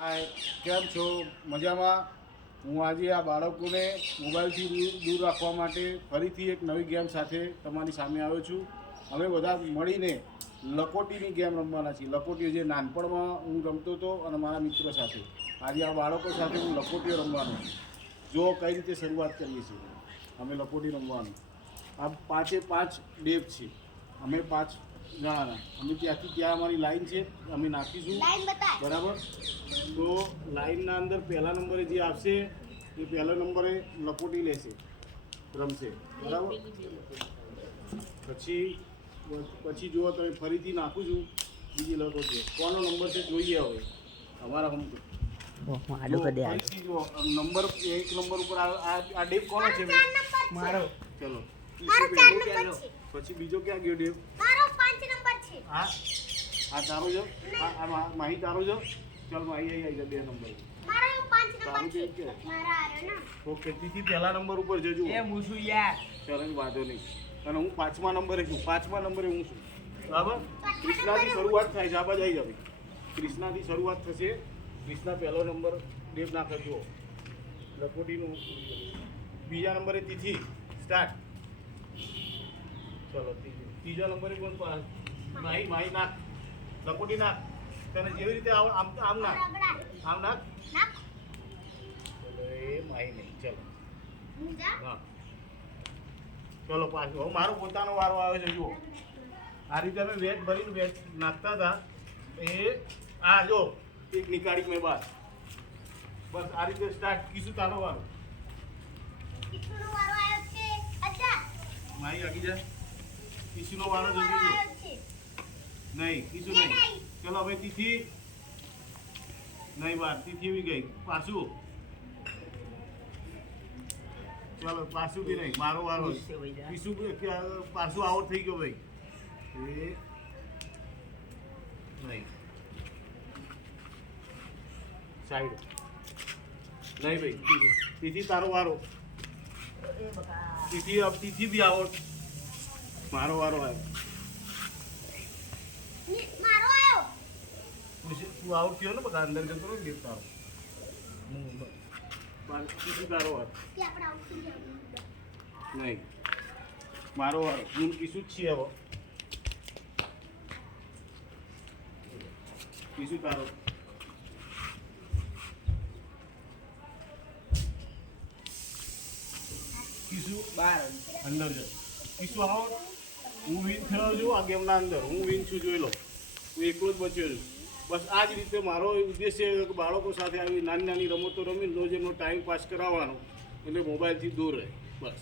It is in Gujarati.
હાય, કેમ છો? મજામાં? હું આજે આ બાળકોને મોબાઈલથી દૂર રાખવા માટે ફરીથી એક નવી ગેમ સાથે તમારી સામે આવ્યો છું. અમે બધા મળીને લકોટીની ગેમ રમવાના છીએ. લકોટીઓ જે નાનપણમાં હું રમતો હતો અને મારા મિત્રો સાથે. આજે આ બાળકો સાથે હું લકોટીઓ રમવાનો છું. જો કઈ રીતે શરૂઆત કરીએ છીએ અમે લકોટી રમવાનું. આ 5 ડેપ છે. અમે 5 જણાના. અમે ત્યાંથી ત્યાં અમારી લાઈન છે, અમે નાખીશું. બરાબર? તો લાઈનના અંદર પહેલા નંબરે જે આવશે એ પહેલા નંબરે લકોટી લેશે, રમશે. બરાબર? પછી જુઓ તમે ફરીથી નાખું છું બીજી લકોટી. કોનો નંબર છે જોઈએ હવે અમારા હમ ફરીથી જુઓ નંબર 1 નંબર ઉપર આ ડેપ કોનો છે? મારો. ચલો પછી બીજો ક્યાં ગયો ડેપ? મારો 5 નંબર છે. આ તારો જો. આ માહી તારો જો. ચાલ માહી આવી જાય 2 નંબર. મારો 5 નંબર છે. મારા આરો ના. ઓકે, તીથી પહેલા નંબર ઉપર જજો. એ હું છું યાર. ચાલ વાંધો નહીં. અને હું 5મા નંબરે છું. 5મા નંબરે હું છું. બરાબર? કૃષ્ણાથી શરૂઆત થાય છે. આ બાજુ આવી જાવ. કૃષ્ણાથી શરૂઆત થશે. કૃષ્ણા પહેલો નંબર ડેબ નાખજો લકોટીનું. બીજા નંબરે તિથિ સ્ટાર્ટ. ચલો ત્રીજા નંબરે કોણ? માહી નાખ લકોટી નાખ. તને જેવી રીતે આમ નાખ, આમ નાખ. ચલો એ માહી નહીં. ચલો હા, ચલો પાછું. હવે મારો પોતાનો વારો આવે છે. જુઓ આ રીતે અમે વેટ ભરીને વેટ નાખતા હતા. એ આ જો એક નીકાળી મેં બહાર. બસ આ રીતે સ્ટાર્ટ. કીશું તારો વારો. કિશુનો વારો આવ્યો છે. અચ્છા માહી આગી જા. કીશુનો વારો જલ્દી જો. નહીં કીશું નહીં. ચલો હવે તિથિ નહીં વાર. તિથિ આવી ગઈ. પાછું. ચલો પાછું બી નહીં. મારો વારો. કીશું પાછું આઉટ થઈ ગયો ભાઈ. એ નહીં સાઈડ નહીં ભાઈ. તિથિ તારો વારો. તિથિ બી આઉટ. મારો વારો આવ્યો. મારો આવ્યો. તું આઉટ થયો ને બધા અંદર જતો ને ગીત તારો. તિથિ તારો વારો. કે આપણે આઉટ થઈ ગયા. નહીં મારો વારો. હું કીશું જ છીએ હવે. કીશું તારો. કીશું બાર અંદર જ. કીશું આઉટ. હું વિન થયો છું આ ગેમના અંદર. હું વિન છું, જોઈ લો. હું એકલો જ બચ્યો છું. બસ આ જ રીતે મારો ઉદ્દેશ્ય કે બાળકો સાથે આવી નાની નાની રમતો રમીને રોજ એમનો ટાઈમ પાસ કરાવવાનો, એટલે મોબાઈલથી દૂર રહે. બસ.